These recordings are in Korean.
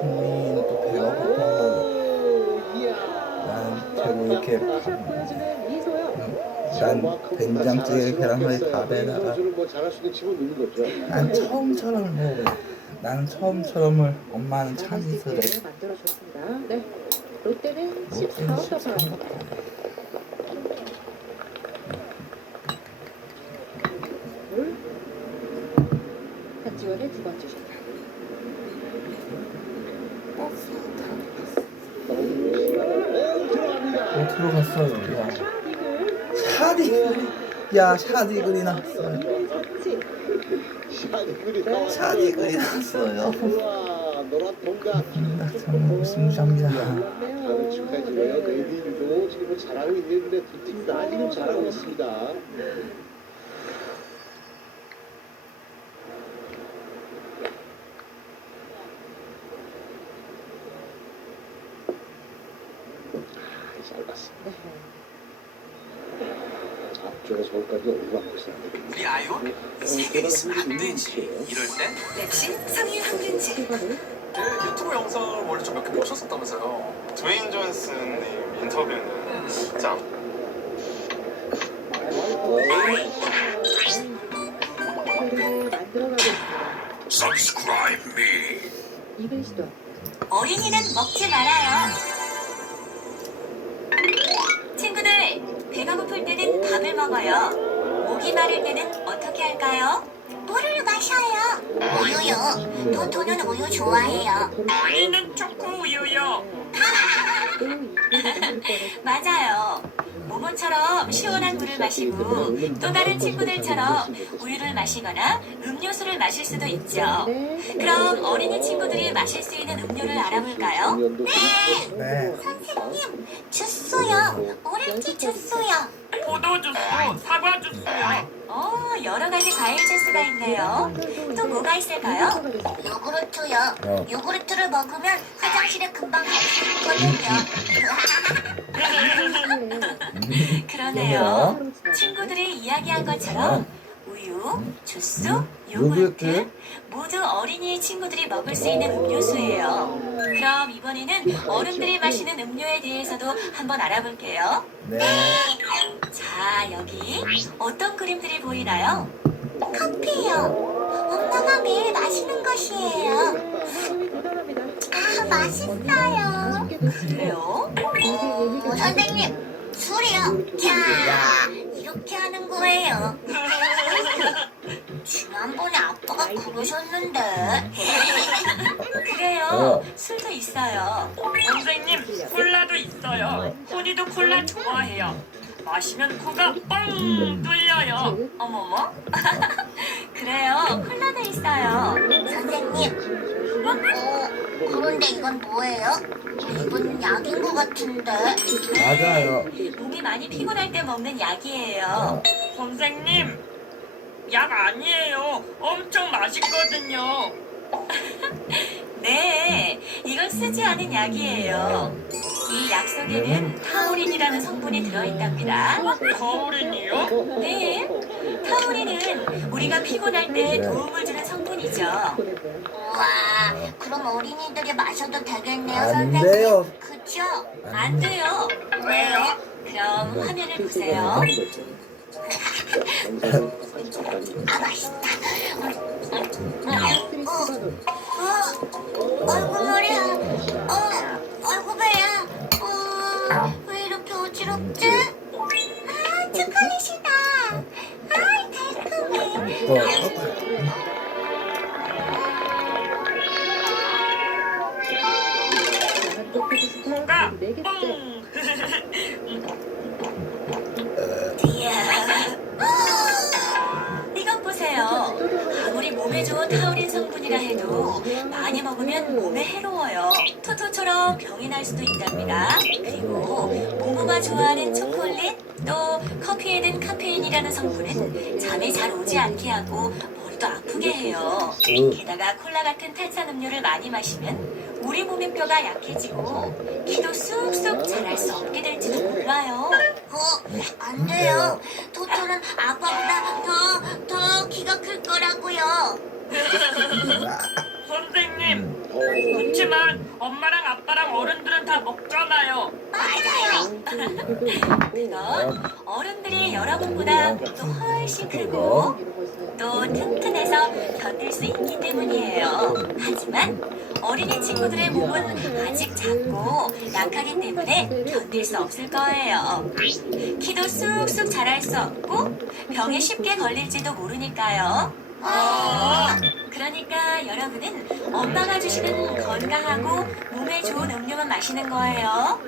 국민 또 배가 고파하고 난 결국 이렇게 난 된장찌개 계란후라이 밥에다가 뭐. 난 처음처럼 먹어 나는 처음처럼을 엄마는 만들어줬습니다. 네. 롯데는 롯데는 14점 14점 한지원의 두 번째 샷. 어 들어갔어요 야 샤디글이 야 샤디글이 났어요 샤디글이 샤디글이 났어요. 나 정말 무시무시합니다 다들 축하해주고요. 레디들도 지금 뭐 잘하고 있는데 두 팀 다 지금 잘하고 있습니다. 아, 잘 봤습니다. 앞쪽에서 hol까지 오고 갖고 있어야 되겠네. 우리 아이온 세개 있으면 안 되지. 이럴 땐 lep시 성인 항균제 제 유튜브 영상을 원래 좀 몇 개 보셨었다면서요. 드웨인 존슨님 인터뷰는 진짜 있습니다. Subscribe me. 이글 시도. 어린이는 먹지 말아요 친구들 배가 고플 때는 밥을 먹어요 목이 마를 때는 어떻게 할까요? 물을 마셔요 우유요 토토는 우유 좋아해요 우리는 초코 우유요. 맞아요 모모처럼 시원한 물을 마시고 또 다른 친구들처럼 우유를 마시거나 음료수를 마실 수도 있죠 네. 그럼 어린이 친구들이 마실 수 있는 음료를 알아볼까요? 네 선생님 주스요 오렌지 주스요 포도 주스, 사과 주스요. 어 여러 가지 과일 주스가 있네요 또 뭐가 있을까요? 요구르트요 어. 요구르트를 먹으면 화장실에 금방 갈 수 있거든요 그러네요 친구들이 이야기한 것처럼 우유, 주스, 요구르트 요구르트? 모두 어린이 친구들이 먹을 수 있는 음료수예요. 그럼 이번에는 어른들이 마시는 음료에 대해서도 한번 알아볼게요. 네. 자, 여기 어떤 그림들이 보이나요? 커피요. 엄마가 매일 마시는 것이에요. 아, 맛있어요. 드시네요. 오, 선생님, 술이요. 자, 이렇게 하는 거예요. 지난번에 아빠가 그러셨는데. 그래요. 어. 술도 있어요. 선생님, 콜라도 있어요. 훈이도 콜라 좋아해요. 마시면 코가 뻥 뚫려요. 어머머. 그래요. 콜라도 있어요. 선생님. 어, 그런데 이건 뭐예요? 이건 약인 것 같은데. 맞아요 몸이 많이 피곤할 때 먹는 약이에요. 선생님, 약 아니에요. 엄청 맛있거든요. 네, 이건 쓰지 않은 약이에요. 이 약 속에는 타우린이라는 성분이 들어있답니다. 거울이니요? 네, 타우린은 우리가 피곤할 때 도움을 주는 성분이죠. 우와, 그럼 어린이들이 마셔도 되겠네요, 안 돼요 그죠? 안 돼요. 왜요? 그럼 화면을 보세요. 아, 맛있다. 어, 얼굴 머리야. 어, 얼굴 배야. 이렇게 어지럽지? 아, 초콜릿이다. 아, 달콤해. 네 개째. 뻥. 이야. 이것 보세요. 몸에 좋은 타우린 성분이라 해도 많이 먹으면 몸에 해로워요. 토토처럼 병이 날 수도 있답니다. 그리고 모모가 좋아하는 초콜릿 또 커피에 든 카페인이라는 성분은 잠이 잘 오지 않게 하고 머리도 아프게 해요. 음. 게다가 콜라 같은 탄산 음료를 많이 마시면 우리 몸의 뼈가 약해지고 키도 쑥쑥 자랄 수 없게 될지도 몰라요. 어, 안 돼요. 토토는 아빠보다 더, 더 키가 클 거라고요. 선생님, 더 그렇지만 엄마랑 아빠랑 어른들은 다 먹잖아요. 그건 어른들이 여러분보다 또 훨씬 크고 또 튼튼해서 견딜 수 있기 때문이에요. 하지만 어린이 친구들의 몸은 아직 작고 약하기 때문에 견딜 수 없을 거예요. 키도 쑥쑥 자랄 수 없고 병에 쉽게 걸릴지도 모르니까요. 그러니까 여러분은 엄마가 주시는 건강하고 몸에 좋은 음료만 마시는 거예요.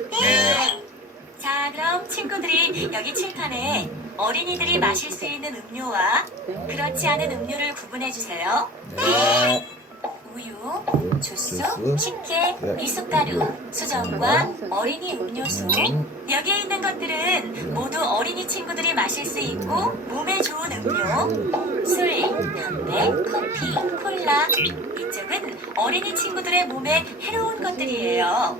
자, 그럼 친구들이 여기 칠판에 어린이들이 마실 수 있는 음료와 그렇지 않은 음료를 구분해 주세요. 네. 우유, 주스, 식혜, 미숫가루, 수정과 어린이 음료수. 여기에 있는 것들은 모두 어린이 친구들이 마실 수 있고 몸에 좋은 음료. 술, 담배, 커피, 콜라. 이쪽은 어린이 친구들의 몸에 해로운 것들이에요.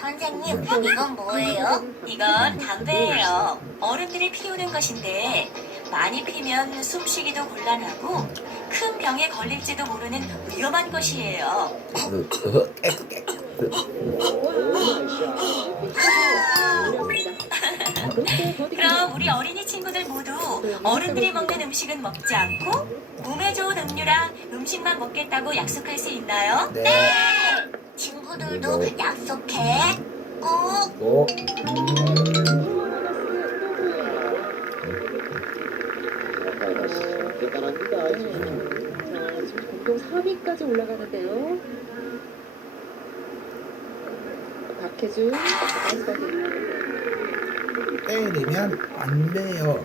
선생님, 이건 뭐예요? 이건 담배예요. 어른들이 피우는 것인데 많이 피면 숨쉬기도 곤란하고 큰 병에 걸릴지도 모르는 위험한 것이에요. 그럼 우리 어린이 친구들 모두 어른들이 먹는 음식은 먹지 않고 몸에 좋은 음료랑 음식만 먹겠다고 약속할 수 있나요? 네. 친구들도 약속해. 꼭. 또. 대단합니다. 자, 지금 공동 3위까지 올라가는데요. 박혜준. 때리면 안 돼요.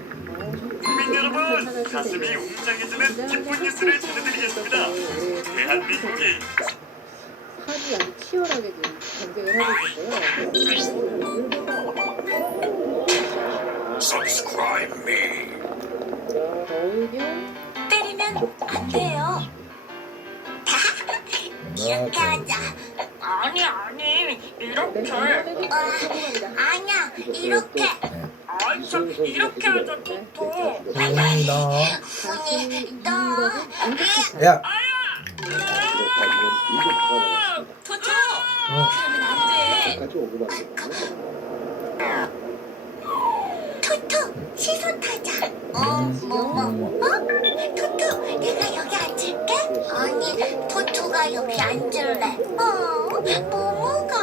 국민 여러분, 가슴이 웅장해지는 기쁜 뉴스를 전해드리겠습니다. 대한민국이 3위 아주 치열하게 지금 경쟁을 하고 있는데요. Subscribe me. 더우면 때리면 안 돼요. 이렇게 하자. 아니 아니 이렇게. 네, 성공합니다. 아니야, 이렇게. 아이 참 이렇게 하자 토토. 가슴이 너 야, 말이야. 토토, 시소 타자. 어, 뭐, 뭐, 어? 토토, 내가 여기 앉을게? 아니, 토토가 여기 앉을래. 어, 모모가.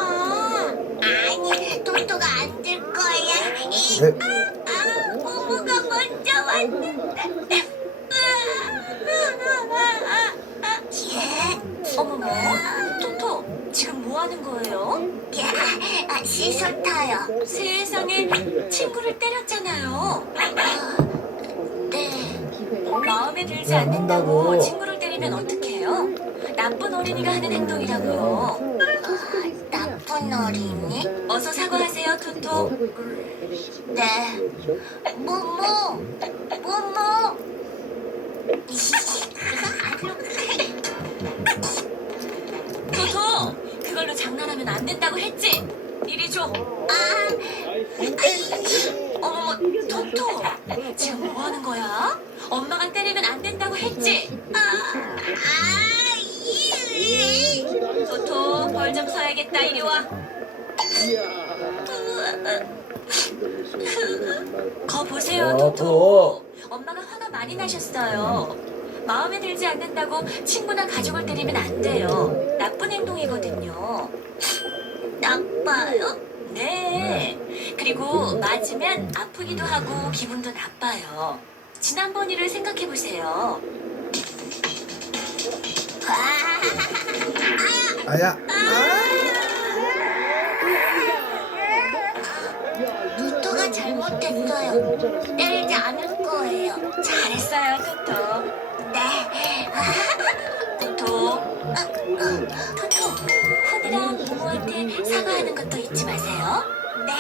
아니, 토토가 앉을 거야. 이, 네. 아, 모모가 먼저 왔는데. 예? 어머머, 토토, 지금 뭐 하는 거예요? 야, 시소 타요. 세상에, 친구를 때렸잖아요. 네. 마음에 들지 야, 않는다고. 친구를 때리면 어떡해요? 나쁜 어린이가 하는 행동이라고요. 나쁜 어린이? 어서 사과하세요, 토토. 네. 모모, 모모. 장난하면 안 된다고 했지? 이리 줘. 아, 어머머, 토토. 지금 뭐 하는 거야? 엄마가 때리면 안 된다고 했지? 아, 아, 이. 토토, 벌 좀 써야겠다. 이리 와. 거 보세요, 어, 토토. 엄마가 화가 많이 나셨어요. 마음에 들지 않는다고 친구나 가족을 때리면 안 돼요. 나쁜 행동이거든요. 나빠요? 네. 그리고 맞으면 아프기도 하고 기분도 나빠요. 지난번 일을 생각해 보세요. 아야. 토토가 잘못했어요. 때리지 않을 거예요. 잘했어요, 토토. 잊지 마세요. 네,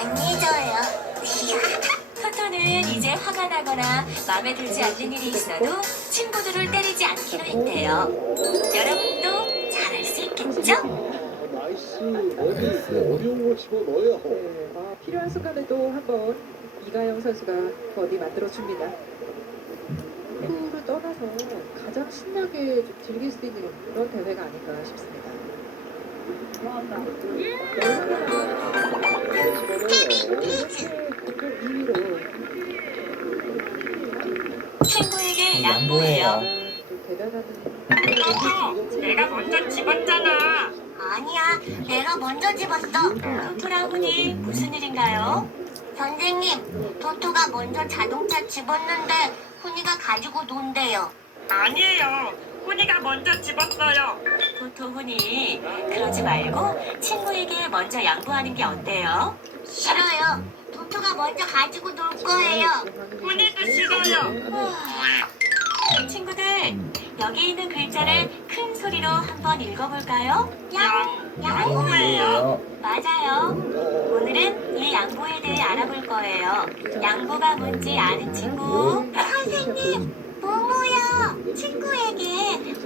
안 잊어요. 토토는 이제 화가 나거나 마음에 들지 않는 일이 있어도 친구들을 때리지 않기로 했대요. 여러분도 잘할 수 있겠죠? 아, 나이스. 어디 어려운 거 집어 넣어요. 네, 아, 필요한 순간에 또 한번 이가영 선수가 버디 만들어 줍니다. 후를 떠나서 가장 신나게 좀 즐길 수 있는 그런 대회가 아닐까 싶습니다. 친구에게 양보해요. 또 대단한 토토, 내가 먼저 집었잖아. 아니야, 내가 먼저 집었어. 토토랑 훈이 무슨 일인가요? 선생님, 토토가 먼저 자동차 집었는데 훈이가 가지고 논대요. 아니에요. 훈이가 먼저 집었어요. 토토 훈이 그러지 말고 친구에게 먼저 양보하는 게 어때요? 싫어요. 토토가 먼저 가지고 놀 거예요. 훈이도 싫어요. 친구들 여기 있는 글자를 큰 소리로 한번 읽어볼까요? 양, 양보예요. 맞아요. 오늘은 이 양보에 대해 알아볼 거예요. 양보가 뭔지 아는 친구? 선생님, 모모요. 친구에게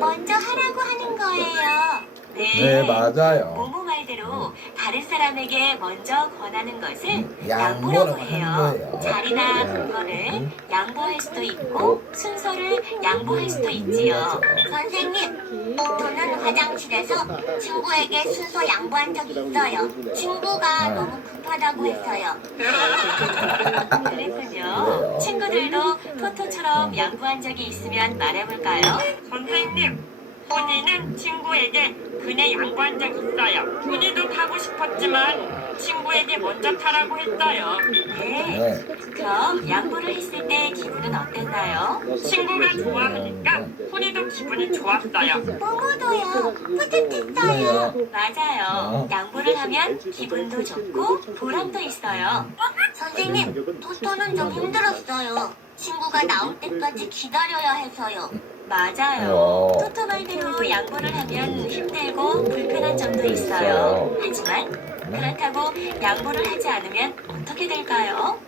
먼저 하라고 하는 거예요. 네, 맞아요. 모모 말대로 다른 사람에게 먼저 권하는 것을 양보라고 양보라고 하는 해요. 거예요. 자리나 네. 물건을 양보할 수도 있고 순서를 양보할 수도 있지요. 선생님, 저는 화장실에서 친구에게 순서 양보한 적 있어요. 친구가 네. 너무 급하다고 했어요. 친구들도 토토처럼 양보한 적이 있으면 말해볼까요? 선생님, 훈이는 친구에게 그네 양보한 적 있어요. 훈이도 타고 싶었지만 친구에게 먼저 타라고 했어요. 네. 네. 그럼 양보를 했을 때 기분은 어땠나요? 친구가 좋아하니까 훈이도 기분이 좋았어요. 모모도요. 뿌듯했어요. 네. 맞아요. 양보를 하면 기분도 좋고 보람도 있어요. 선생님, 토토는 좀 힘들었어요. 친구가 나올 때까지 기다려야 해서요. 맞아요. 어. 토토 말대로 양보를 하면 힘들고 불편한 점도 있어요. 하지만 그렇다고 양보를 하지 않으면 어떻게 될까요?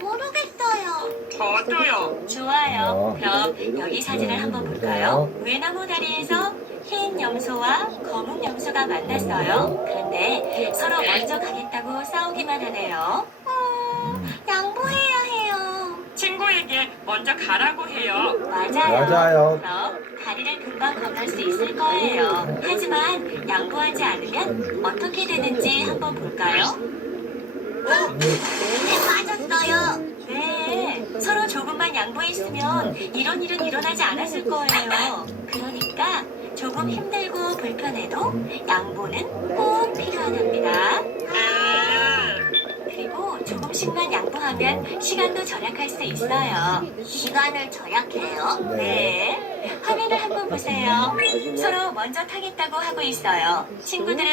모르겠어요. 저도요. 좋아요. 그럼 여기 사진을 한번 볼까요? 외나무 다리에서 흰 염소와 검은 염소가 만났어요. 그런데 서로 먼저 가겠다고 싸우기만 하네요. 양보해야 해요. 친구에게 먼저 가라고 해요. 맞아요. 맞아요. 그럼 다리를 금방 건널 수 있을 거예요. 하지만 양보하지 않으면 어떻게 되는지 한번 볼까요? 네, 맞았어요. 네, 서로 조금만 양보했으면 이런 일은 일어나지 않았을 거예요. 그러니까 조금 힘들고 불편해도 양보는 꼭 필요하답니다. 조금씩만 양보하면 시간도 절약할 수 있어요. 시간을 절약해요. 네, 화면을 한번 보세요. 서로 먼저 타겠다고 하고 있어요. 친구들은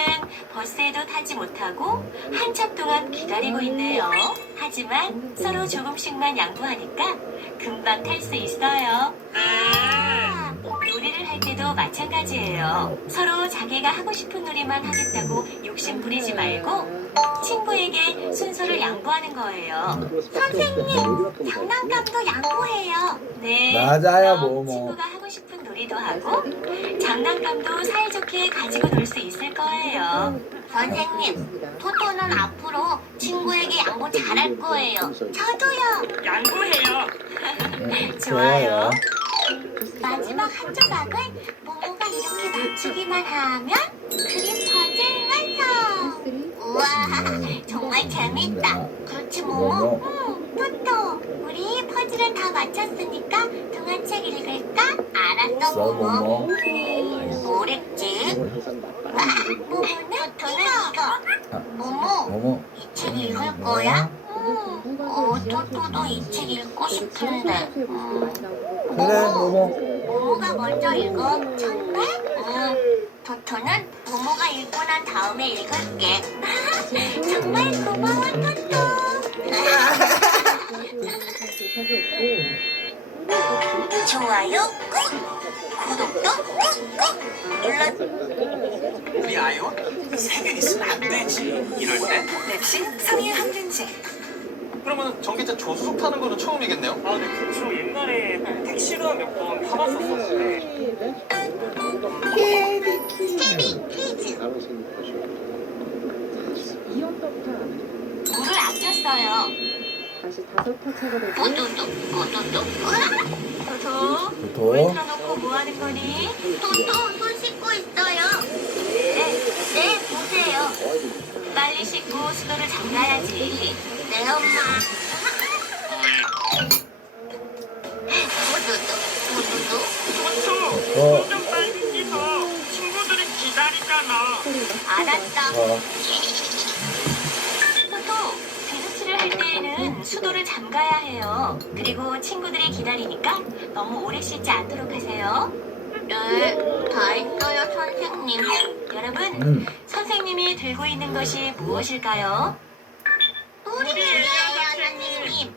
버스에도 타지 못하고 한참 동안 기다리고 있네요. 하지만 서로 조금씩만 양보하니까 금방 탈 수 있어요. 아, 놀이를 할 때도 마찬가지예요. 서로 자기가 하고 싶은 놀이만 하겠다고 욕심 부리지 말고 친구에게 순서를 양보하는 거예요. 선생님, 장난감도 양보해요. 네. 맞아요, 그럼 모모. 친구가 하고 싶은 놀이도 하고 장난감도 사이좋게 가지고 놀 수 있을 거예요. 선생님, 토토는 앞으로 친구에게 양보 잘할 거예요. 저도요. 양보해요. 좋아요. 마지막 한 조각을 모모가 이렇게 맞추기만 하면 그림 퍼즐 완성. 우와, 정말 재밌다. 그렇지 모모? 응, 토토. 우리 퍼즐은 다 맞췄으니까 동화책 읽을까? 알았어 써, 모모. 모모. 음? 와, 모모는 이거. 모모. 이 책 읽을 거야? 응. 어, 토토도 이 책 읽고 싶은데. 음. 그래, 모모. 모모가 먼저 읽어. 정말? 응. 토토는 모모가 읽고 난 다음에 읽을게. 정말 고마워, 토토. 좋아요 꾹, 구독도 꾹꾹 눌러. 우리 아이온 세개 있으면 안 되지. 이럴 때 맵시 성인 항균제. 그러면 전기차 조수석 타는 거는 처음이겠네요. 아, 네, 그쵸. 옛날에 택시로 몇번 타봤었었는데. 가능성이 커져. 2연도부터 물을 아꼈어요. 다시 다섯 타차가 되고 뽀뚜뚜 뽀뚜뚜. 으악! 토토. 물 도토. 틀어놓고 뭐 하는 거니? 토토 손 씻고 있어요. 네, 네, 보세요. 빨리 씻고 수도를 잠가야지. 네, 엄마. 도도도, 도도도. 토토 어. 손좀 빨리 씻어 친구들이 기다리잖아 알았다. 어. 토토, 비누칠을 할 때에는 수도를 잠가야 해요. 그리고 친구들이 기다리니까 너무 오래 씻지 않도록 하세요. 네, 다 했어요, 선생님. 여러분, 음. 선생님이 들고 있는 것이 무엇일까요? 물이에요, 선생님.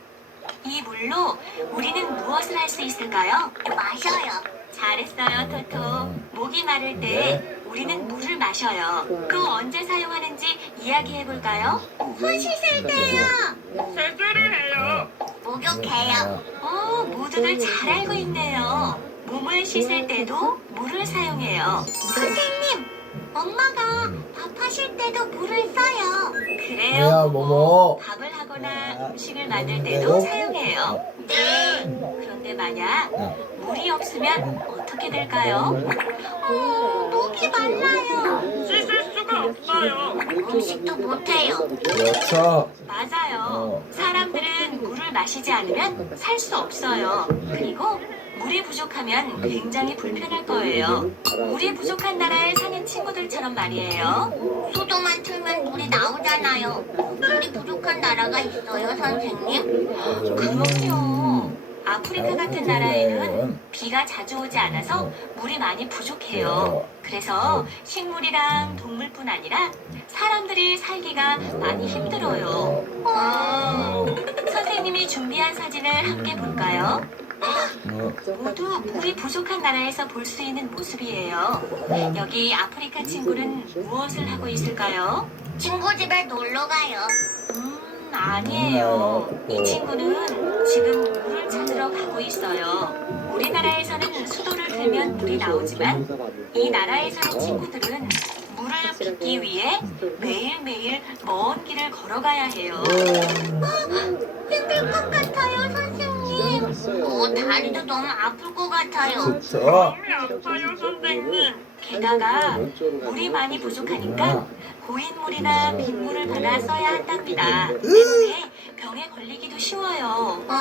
이 물로 우리는 무엇을 할 수 있을까요? 마셔요. 잘했어요, 토토. 목이 마를 때 우리는 물을 마셔요. 또 언제 사용하는지 이야기해 볼까요? 손 씻을 때요. 세수를 해요 목욕해요. 어, 모두들 잘 알고 있네요. 몸을 씻을 때도 물을 사용해요. 선생님, 엄마가 밥하실 때도 물을 써요. 그래요. 야, 모모. 밥을 하거나 음식을 만들 때도 사용해요. 네. 그런데 만약 물이 없으면 어떻게 될까요? 어, 목이 말라요. 씻을 수가 없어요 음식도 못해요. 그렇죠. 맞아요. 사람들은 물을 마시지 않으면 살 수 없어요. 그리고 물이 부족하면 굉장히 불편할 거예요. 물이 부족한 나라에 사는 친구들처럼 말이에요. 수도만 틀면 물이 나오잖아요. 물이 부족한 나라가 있어요, 선생님? 그럼요. 아프리카 같은 나라에는 비가 자주 오지 않아서 물이 많이 부족해요. 그래서 식물이랑 동물뿐 아니라 사람들이 살기가 많이 힘들어요. 어, 선생님이 준비한 사진을 함께 볼까요? 어. 모두 물이 부족한 나라에서 볼 수 있는 모습이에요. 여기 아프리카 친구는 무엇을 하고 있을까요? 친구 집에 놀러 가요. 음, 아니에요. 이 친구는 지금 물을 찾으러 가고 있어요. 우리나라에서는 수도를 틀면 물이 나오지만 이 나라에 사는 친구들은 물을 빚기 위해 매일매일 먼 길을 걸어가야 해요. 힘들 것 같아요, 선생님. 어, 다리도 너무 아플 것 같아요. 그렇죠. 마음이 아파요 선생님 게다가 물이 많이 부족하니까 고인물이나 빗물을 받아 써야 한답니다. 때문에 병에 걸리기도 쉬워요. 와,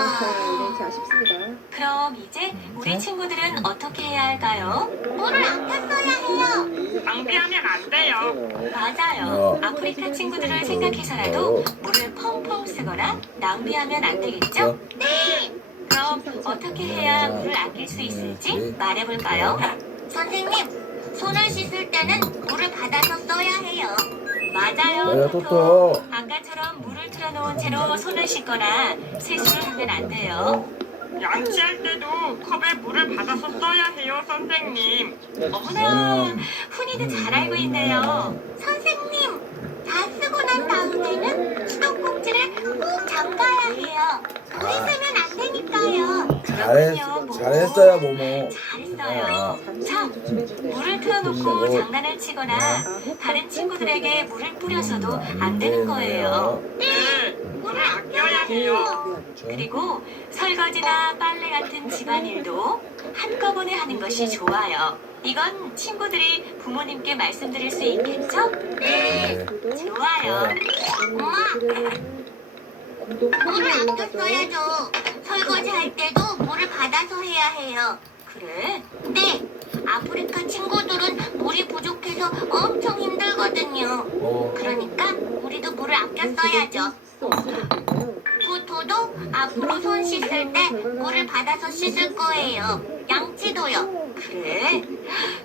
네, 아쉽습니다. 그럼 이제 우리 친구들은 어떻게 해야 할까요? 물을 아껴 써야 해요. 낭비하면 안 돼요 맞아요. 아프리카 친구들을 생각해서라도 물을 펑펑 쓰거나 낭비하면 안 되겠죠? 네. 그럼 어떻게 해야 물을 아낄 수 있을지 말해볼까요? 선생님, 손을 씻을 때는 물을 받아서 써야 해요. 맞아요, 맞아, 토토. 토토. 아까처럼 물을 틀어놓은 채로 손을 씻거나 세수를 하면 안 돼요. 양치할 때도 컵에 물을 받아서 써야 해요 선생님 어머나, 훈이도 잘 알고 있네요. 선생님, 다 쓰고 난 다음에는 잘했, 잘했어요, 모모. 잘했어요. 잠시 자, 조심해주세요. 물을 틀어놓고 장난을 치거나 다른 친구들에게 물을 뿌려서도 안 되는 거예요. 네 물을 아껴야 해요 그리고 설거지나 빨래 같은 집안일도 한꺼번에 하는 것이 좋아요. 이건 친구들이 부모님께 말씀드릴 수 있겠죠? 네. 좋아요. 엄마, 물을 아껴 써야죠. 설거지 할 때도 물을 받아서 해야 해요. 그래? 네. 아프리카 친구들은 물이 부족해서 엄청 힘들거든요. 어. 그러니까 우리도 물을 아껴 써야죠. 토토도 앞으로 손 씻을 때 물을 받아서 씻을 거예요. 양치도요. 그래?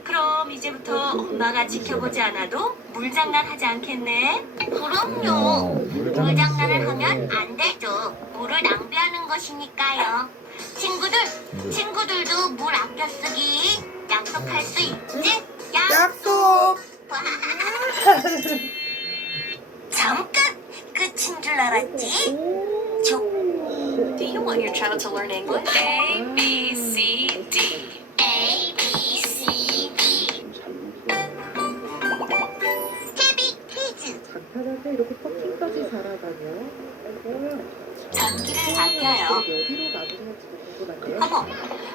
그럼 이제부터 엄마가 지켜보지 않아도 물장난 하지 않겠네? 그럼요. 물장난을 하면 안 되죠. 물을 낭비하는 것이니까요. 친구들, 친구들도 물 아껴 쓰기 약속할 수 있지? 약속! 잠깐! 끝인 줄 알았지? Do you want your child to learn English? A, B, C, 이렇게 커팅까지 잘하다뇨. 어, 전기를 아껴요. 어디로 마무리할지 어머,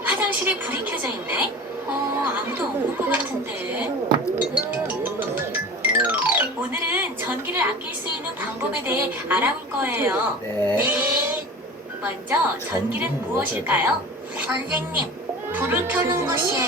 화장실에 불이 켜져 있네. 어, 아무도 없는 것 같은데. 오늘은 전기를 아낄 수 있는 방법에 대해 알아볼 거예요. 네. 먼저 전기는 무엇일까요? 선생님, 불을 켜는 것이에요.